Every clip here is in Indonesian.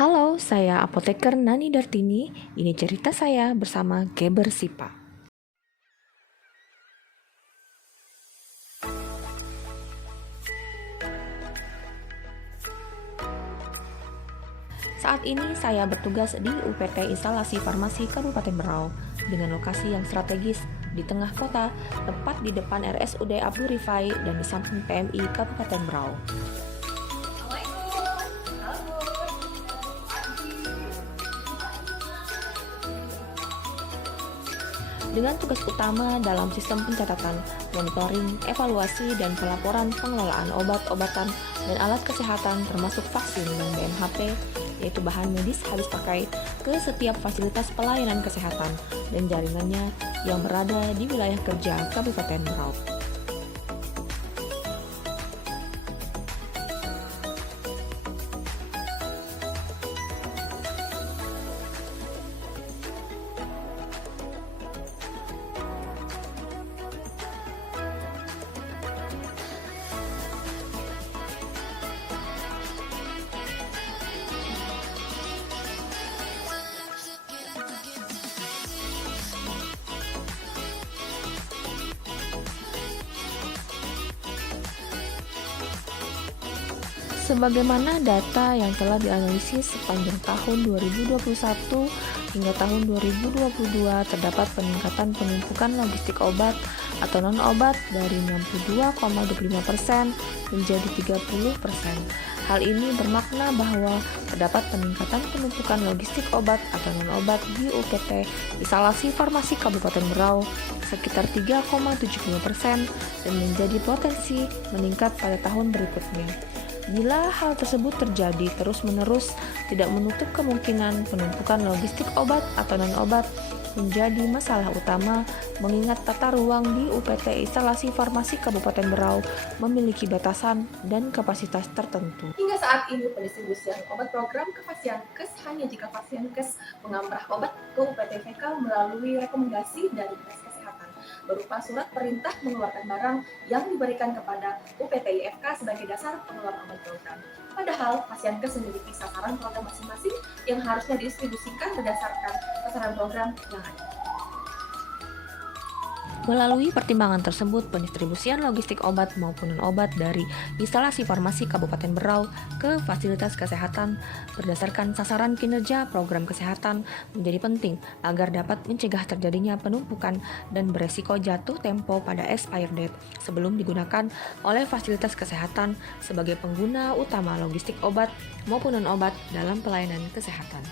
Halo, saya apoteker Nani Dartini. Ini cerita saya bersama Geber Sipa. Saat ini saya bertugas di UPT Instalasi Farmasi Kabupaten Berau dengan lokasi yang strategis di tengah kota, tepat di depan RSUD Abdul Rifai dan di samping PMI Kabupaten Berau. Dengan tugas utama dalam sistem pencatatan, monitoring, evaluasi, dan pelaporan pengelolaan obat-obatan dan alat kesehatan termasuk vaksin dan BMHP, yaitu bahan medis habis pakai, ke setiap fasilitas pelayanan kesehatan dan jaringannya yang berada di wilayah kerja Kabupaten Berau. Sebagaimana data yang telah dianalisis sepanjang tahun 2021 hingga tahun 2022, terdapat peningkatan penumpukan logistik obat atau non-obat dari 62,25% menjadi 30%. Hal ini bermakna bahwa terdapat peningkatan penumpukan logistik obat atau non-obat di UPT Instalasi Farmasi Kabupaten Berau sekitar 3,70% dan menjadi potensi meningkat pada tahun berikutnya. Bila hal tersebut terjadi terus-menerus, tidak menutup kemungkinan penumpukan logistik obat atau non-obat menjadi masalah utama, mengingat tata ruang di UPT Instalasi Farmasi Kabupaten Berau memiliki batasan dan kapasitas tertentu. Hingga saat ini pendistribusian obat program ke Fasiankes hanya jika Fasiankes mengamrah obat ke UPTVK melalui rekomendasi dari Dinas Kesehatan berupa surat perintah mengeluarkan barang yang diberikan kepada UPT-IFK sebagai dasar pengeluaran obat program. Padahal Fasiankes memiliki sasaran program masing-masing yang harusnya didistribusikan berdasarkan sasaran program yang ada. Melalui pertimbangan tersebut, pendistribusian logistik obat maupun non-obat dari instalasi farmasi Kabupaten Berau ke fasilitas kesehatan berdasarkan sasaran kinerja program kesehatan menjadi penting agar dapat mencegah terjadinya penumpukan dan beresiko jatuh tempo pada expired date sebelum digunakan oleh fasilitas kesehatan sebagai pengguna utama logistik obat maupun non-obat dalam pelayanan kesehatan.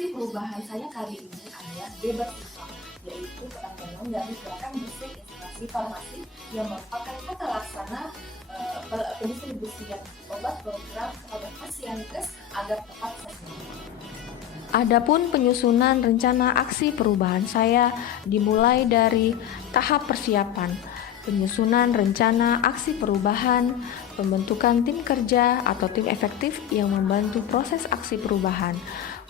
Aksi perubahan saya kali ini adalah Geber Sipa, yaitu penanggulangan dari gerakan bersih instalasi farmasi yang merupakan tata laksana pendistribusian obat program kepada Fasiankes agar tepat sasaran. Adapun penyusunan rencana aksi perubahan saya dimulai dari tahap persiapan, penyusunan rencana aksi perubahan, pembentukan tim kerja atau tim efektif yang membantu proses aksi perubahan,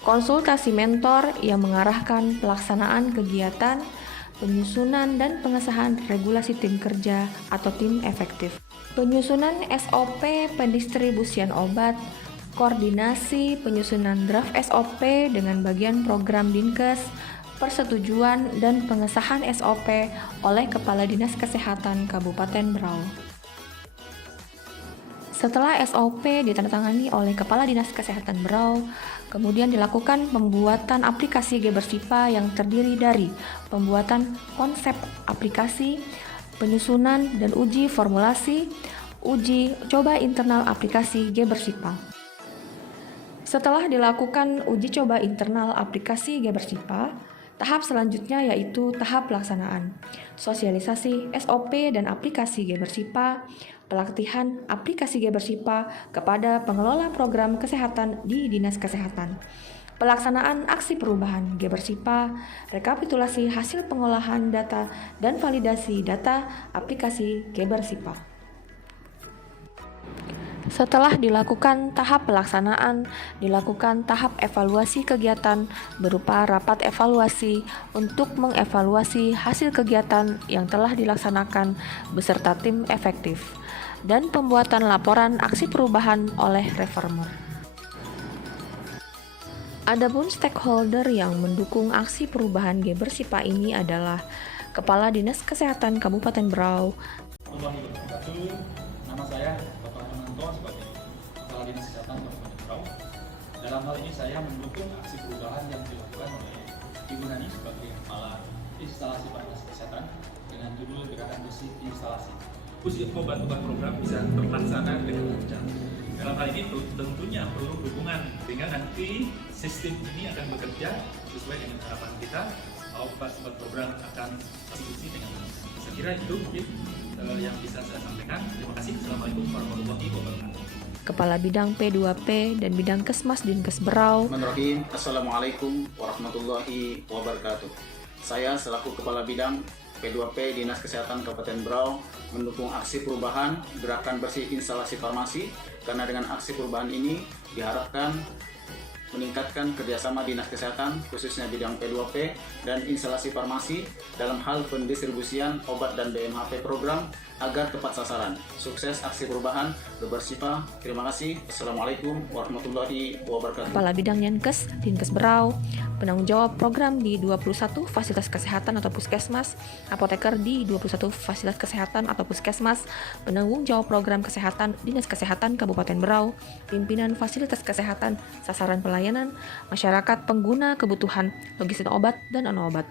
konsultasi mentor yang mengarahkan pelaksanaan kegiatan, penyusunan dan pengesahan regulasi tim kerja atau tim efektif, penyusunan SOP pendistribusian obat, koordinasi penyusunan draft SOP dengan bagian program Dinkes, persetujuan dan pengesahan SOP oleh Kepala Dinas Kesehatan Kabupaten Berau. Setelah SOP ditandatangani oleh Kepala Dinas Kesehatan Berau, kemudian dilakukan pembuatan aplikasi Geber Sipa yang terdiri dari pembuatan konsep aplikasi, penyusunan dan uji formulasi, uji coba internal aplikasi Geber Sipa. Setelah dilakukan uji coba internal aplikasi Geber Sipa, tahap selanjutnya yaitu tahap pelaksanaan, sosialisasi SOP dan aplikasi Geber Sipa, pelatihan aplikasi Geber Sipa kepada pengelola program kesehatan di Dinas Kesehatan, pelaksanaan aksi perubahan Geber Sipa, rekapitulasi hasil pengolahan data dan validasi data aplikasi Geber Sipa. Setelah dilakukan tahap pelaksanaan, dilakukan tahap evaluasi kegiatan berupa rapat evaluasi untuk mengevaluasi hasil kegiatan yang telah dilaksanakan beserta tim efektif, dan pembuatan laporan aksi perubahan oleh reformer. Adapun stakeholder yang mendukung aksi perubahan Gebersipa ini adalah Kepala Dinas Kesehatan Kabupaten Berau, Warahmatullahi wabarakatuh. Nama saya Bapak Hananto sebagai Kepala Dinas Kesehatan Kabupaten Berau. Dalam hal ini saya mendukung aksi perubahan yang dilakukan oleh Ibu Nani sebagai Kepala Instalasi Farmasi Kesehatan dengan judul Gerakan Bersih Instalasi. Usia obat-obat program bisa terlaksana dengan lancar. Dalam hal ini tentunya perlu dukungan sehingga nanti sistem ini akan bekerja sesuai dengan harapan kita. Obat-obat program akan distribusi dengan lancar. Saya kira itu mungkin yang bisa saya sampaikan. Terima kasih. Assalamualaikum warahmatullahi wabarakatuh. Kepala Bidang P2P dan Bidang Kesmas Dinkes Berau. Bismillahirrahmanirrahim. Assalamualaikum warahmatullahi wabarakatuh. Saya selaku Kepala Bidang P2P Dinas Kesehatan Kabupaten Berau mendukung aksi perubahan Gerakan Bersih Instalasi Farmasi karena dengan aksi perubahan ini diharapkan meningkatkan kerjasama Dinas Kesehatan khususnya bidang P2P dan instalasi farmasi dalam hal pendistribusian obat dan BMHP program agar tepat sasaran. Sukses aksi perubahan Gebersipa. Terima kasih. Assalamualaikum warahmatullahi wabarakatuh. Kepala Bidang Yankes Dinkes Berau, penanggung jawab program di 21 fasilitas kesehatan atau puskesmas, apoteker di 21 fasilitas kesehatan atau puskesmas, penanggung jawab program kesehatan Dinas Kesehatan Kabupaten Berau, pimpinan fasilitas kesehatan, sasaran pelayanan, masyarakat pengguna kebutuhan logistik obat dan non-obat.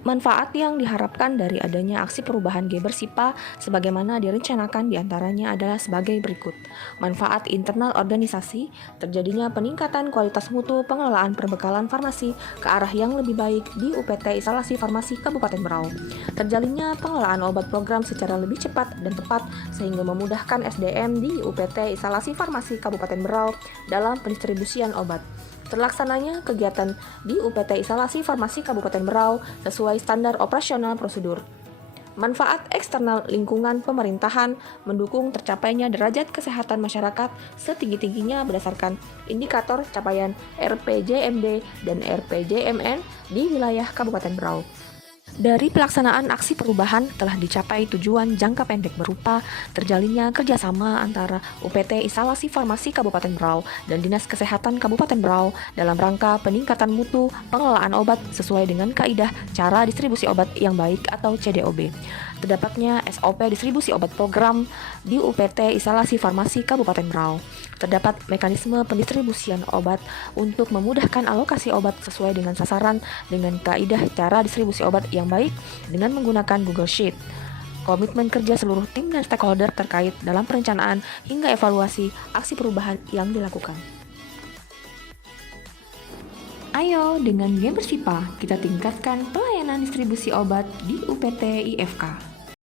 Manfaat yang diharapkan dari adanya aksi perubahan Gebersipa sebagaimana direncanakan diantaranya adalah sebagai berikut. Manfaat internal organisasi, terjadinya peningkatan kualitas mutu pengelolaan perbekalan farmasi ke arah yang lebih baik di UPT Instalasi Farmasi Kabupaten Berau. Terjalinnya pengelolaan obat program secara lebih cepat dan tepat sehingga memudahkan SDM di UPT Instalasi Farmasi Kabupaten Berau dalam pendistribusian obat. Terlaksananya kegiatan di UPT Instalasi Farmasi Kabupaten Berau sesuai standar operasional prosedur. Manfaat eksternal lingkungan pemerintahan mendukung tercapainya derajat kesehatan masyarakat setinggi-tingginya berdasarkan indikator capaian RPJMD dan RPJMN di wilayah Kabupaten Berau. Dari pelaksanaan aksi perubahan telah dicapai tujuan jangka pendek berupa terjalinnya kerjasama antara UPT Instalasi Farmasi Kabupaten Berau dan Dinas Kesehatan Kabupaten Berau dalam rangka peningkatan mutu pengelolaan obat sesuai dengan kaidah cara distribusi obat yang baik atau CDOB. Terdapatnya SOP distribusi obat program di UPT Instalasi Farmasi Kabupaten Berau. Terdapat mekanisme pendistribusian obat untuk memudahkan alokasi obat sesuai dengan sasaran dengan kaidah cara distribusi obat yang baik dengan menggunakan Google Sheet. Komitmen kerja seluruh tim dan stakeholder terkait dalam perencanaan hingga evaluasi aksi perubahan yang dilakukan. Ayo, dengan Gebersipa kita tingkatkan pelayanan distribusi obat di UPT IFK.